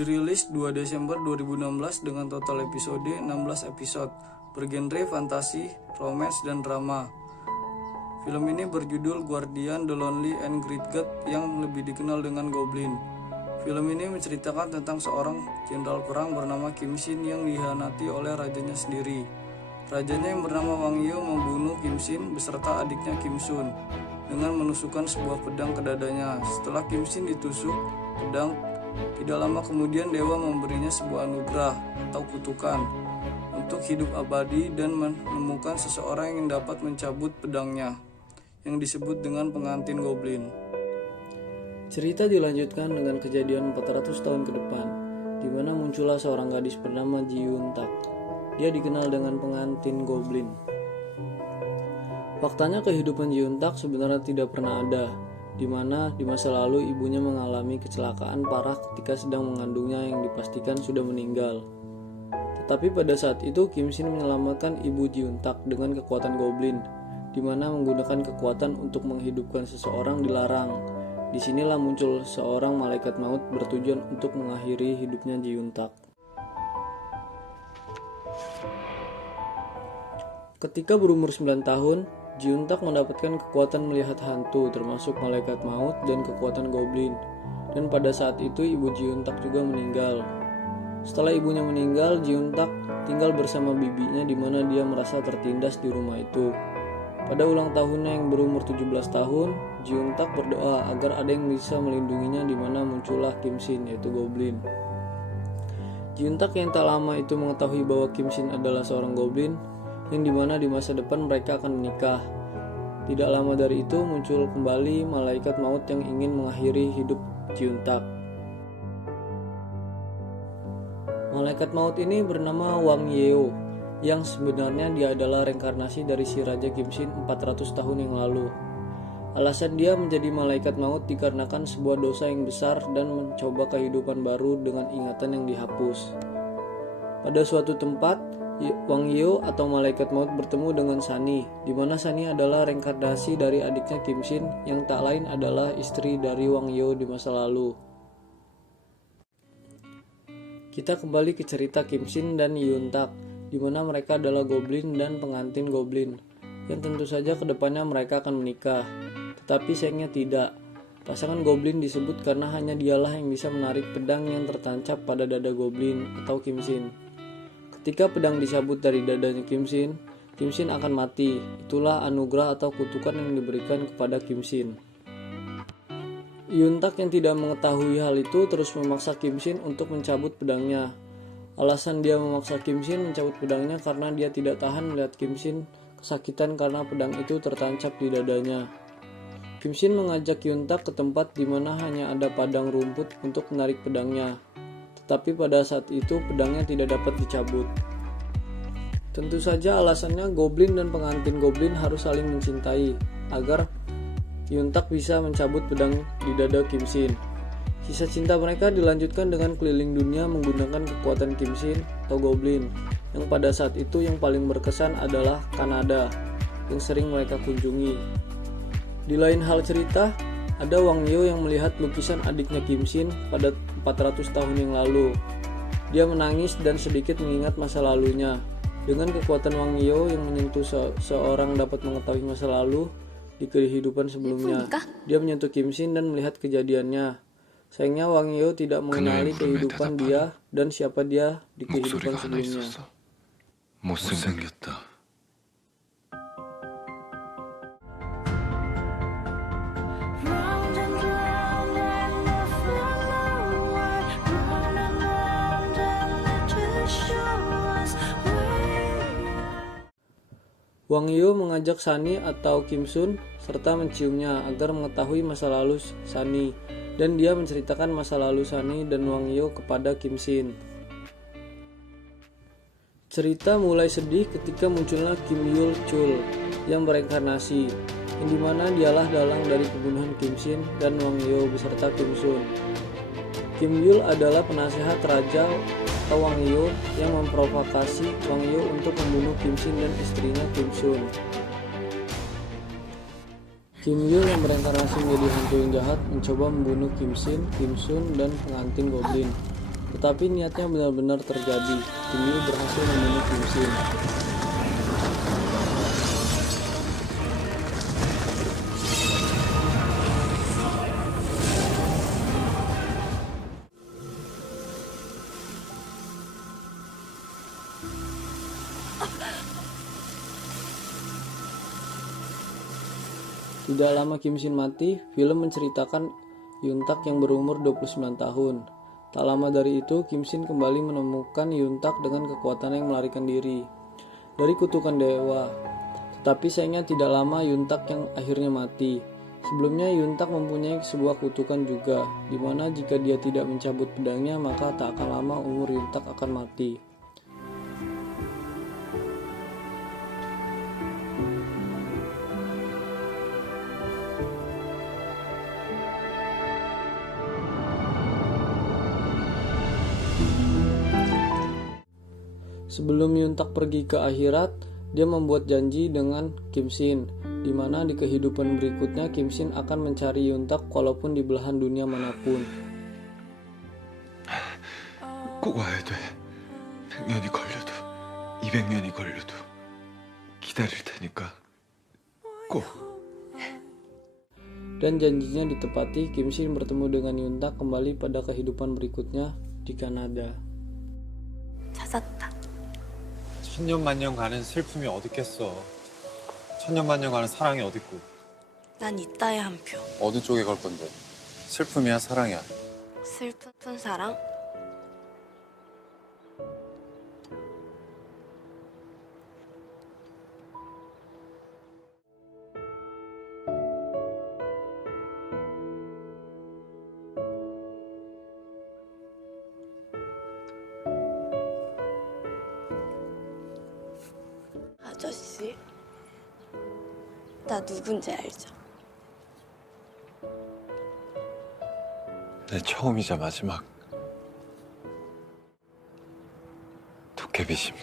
Dirilis 2 Desember 2016 dengan total episode 16 episode, bergenre fantasi, romance, dan drama. Film ini berjudul Guardian the Lonely and Great God yang lebih dikenal dengan Goblin. Film ini menceritakan tentang seorang jenderal perang bernama Kim Shin yang dikhianati oleh rajanya sendiri. Rajanya yang bernama Wang Yeo membunuh Kim Shin beserta adiknya Kim Sun dengan menusukkan sebuah pedang ke dadanya. Setelah Kim Shin ditusuk pedang, tidak lama kemudian dewa memberinya sebuah anugerah atau kutukan untuk hidup abadi dan menemukan seseorang yang dapat mencabut pedangnya, yang disebut dengan pengantin Goblin. Cerita dilanjutkan dengan kejadian 400 tahun ke depan, di mana muncullah seorang gadis bernama Ji Yun Tak. Dia dikenal dengan pengantin Goblin. Faktanya kehidupan Ji Yun Tak sebenarnya tidak pernah ada, di mana di masa lalu ibunya mengalami kecelakaan parah ketika sedang mengandungnya yang dipastikan sudah meninggal. Tetapi pada saat itu Kim Shin menyelamatkan ibu Ji Yun Tak dengan kekuatan Goblin, di mana menggunakan kekuatan untuk menghidupkan seseorang dilarang. Disinilah muncul seorang malaikat maut bertujuan untuk mengakhiri hidupnya Ji Yun Tak. Ketika berumur 9 tahun, Ji Yun Tak mendapatkan kekuatan melihat hantu, termasuk malaikat maut dan kekuatan Goblin. Dan pada saat itu ibu Ji Yun Tak juga meninggal. Setelah ibunya meninggal, Ji Yun Tak tinggal bersama bibinya di mana dia merasa tertindas di rumah itu. Pada ulang tahunnya yang berumur 17 tahun, Ji Yun Tak berdoa agar ada yang bisa melindunginya di mana muncullah Kim Shin, yaitu Goblin. Ji Yun Tak yang tak lama itu mengetahui bahwa Kim Shin adalah seorang Goblin, yang dimana di masa depan mereka akan menikah. Tidak lama dari itu muncul kembali malaikat maut yang ingin mengakhiri hidup Ji Yun Tak. Malaikat maut ini bernama Wang Yeo, yang sebenarnya dia adalah reinkarnasi dari si Raja Kim Shin 400 tahun yang lalu. Alasan dia menjadi malaikat maut dikarenakan sebuah dosa yang besar dan mencoba kehidupan baru dengan ingatan yang dihapus. Pada suatu tempat, Wang Yeo atau malaikat maut bertemu dengan Sunny, di mana Sunny adalah reinkarnasi dari adiknya Kim Shin yang tak lain adalah istri dari Wang Yeo di masa lalu. Kita kembali ke cerita Kim Shin dan Yun Tak, di mana mereka adalah Goblin dan pengantin Goblin, yang tentu saja kedepannya mereka akan menikah. Tetapi sayangnya tidak. Pasangan Goblin disebut karena hanya dialah yang bisa menarik pedang yang tertancap pada dada Goblin atau Kim Shin. Ketika pedang dicabut dari dadanya Kim Shin akan mati. Itulah anugerah atau kutukan yang diberikan kepada Kim Shin. Yun Tak yang tidak mengetahui hal itu terus memaksa Kim Shin untuk mencabut pedangnya. Alasan dia memaksa Kim Shin mencabut pedangnya karena dia tidak tahan melihat Kim Shin kesakitan karena pedang itu tertancap di dadanya. Kim Shin mengajak Yun Tak ke tempat di mana hanya ada padang rumput untuk menarik pedangnya. Tetapi pada saat itu pedangnya tidak dapat dicabut. Tentu saja alasannya Goblin dan pengantin Goblin harus saling mencintai agar Yun Tak bisa mencabut pedang di dada Kim Shin. Kisah cinta mereka dilanjutkan dengan keliling dunia menggunakan kekuatan Kim Shin atau Goblin, yang pada saat itu yang paling berkesan adalah Kanada, yang sering mereka kunjungi. Di lain hal cerita, ada Wang Yeo yang melihat lukisan adiknya Kim Shin pada 400 tahun yang lalu. Dia menangis dan sedikit mengingat masa lalunya. Dengan kekuatan Wang Yeo yang menyentuh seorang dapat mengetahui masa lalu di kehidupan sebelumnya. Dia menyentuh Kim Shin dan melihat kejadiannya. Sayangnya Wang Yeo tidak mengenali kehidupan dia dan siapa dia di kehidupan sebelumnya. Wang Yeo mengajak Sunny atau Kim Sun serta menciumnya agar mengetahui masa lalu Sunny, dan dia menceritakan masa lalu Sunny dan Wang Yeo kepada Kim Shin. Cerita mulai sedih ketika munculnya Kim Yul Chul yang bereinkarnasi, yang dimana dialah dalang dari pembunuhan Kim Shin dan Wang Yeo beserta Kim Sun. Kim Yul adalah penasehat raja atau Wang Yeo yang memprovokasi Wang Yeo untuk membunuh Kim Shin dan istrinya Kim Sun. Kim Yul yang bereinkarnasi menjadi hantu yang jahat mencoba membunuh Kim Shin, Kim Sun, dan pengantin Goblin. Tetapi niatnya benar-benar terjadi. Tim Yu berhasil membunuh Kim Shin. Tidak lama Kim Shin mati, film menceritakan Yuntak yang berumur 29 tahun. Tak lama dari itu, Kim Shin kembali menemukan Yuntak dengan kekuatan yang melarikan diri dari kutukan dewa. Tetapi sayangnya tidak lama Yuntak yang akhirnya mati. Sebelumnya Yuntak mempunyai sebuah kutukan juga, di mana jika dia tidak mencabut pedangnya maka tak akan lama umur Yuntak akan mati. Sebelum Yuntak pergi ke akhirat, dia membuat janji dengan Kim Shin, di mana di kehidupan berikutnya Kim Shin akan mencari Yuntak walaupun di belahan dunia manapun. 꼭 와야 돼. 100년이 걸려도 200년이 걸려도 기다릴 테니까 꼭. Dan janjinya ditepati, Kim Shin bertemu dengan Yuntak kembali pada kehidupan berikutnya di Kanada. 찾았다. 천년만년 가는 슬픔이 어딨겠어. 천년만년 가는 사랑이 어딨고. 난 이따의 한 표. 어느 쪽에 걸 건데? 슬픔이야, 사랑이야? 슬픈 사랑? 아저씨, 나 누군지 알죠? 내 처음이자 마지막 도깨비 신부.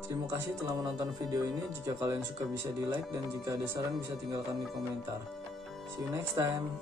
Terima kasih telah menonton video ini. Jika kalian suka bisa di like, dan jika ada saran bisa tinggalkan di komentar. See you next time.